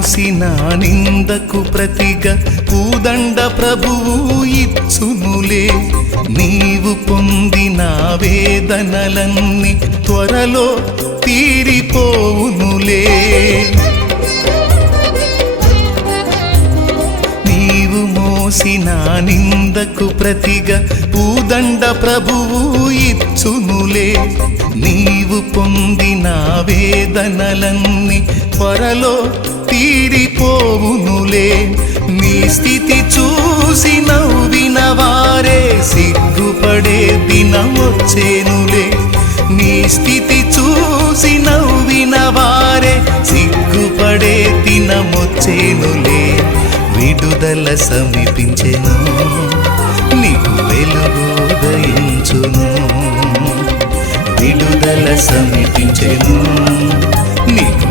మోసిన నిందకు ప్రతిగా పూదండ ప్రభువు ఇచ్చునులే. నీవు పొందిన వేదనలన్నీ త్వరలో తీరిపోవునులే. నీవు మోసిన నిందకు ప్రతిగా పూదండ ప్రభువు ఇచ్చునులే. నీవు పొందిన వేదనలన్నీ త్వరలో తీరిపోవునులే. నీ స్థితి చూసి నవ్విన వారే సిగ్గుపడే దినమొచ్చేనులే. నీ స్థితి చూసి నవ్విన వారే సిగ్గుపడే దినమొచ్చేనులే. విడుదల సమీపించెను, నీకు వెలుగు ఉదయించును. విడుదల సమీపించెను,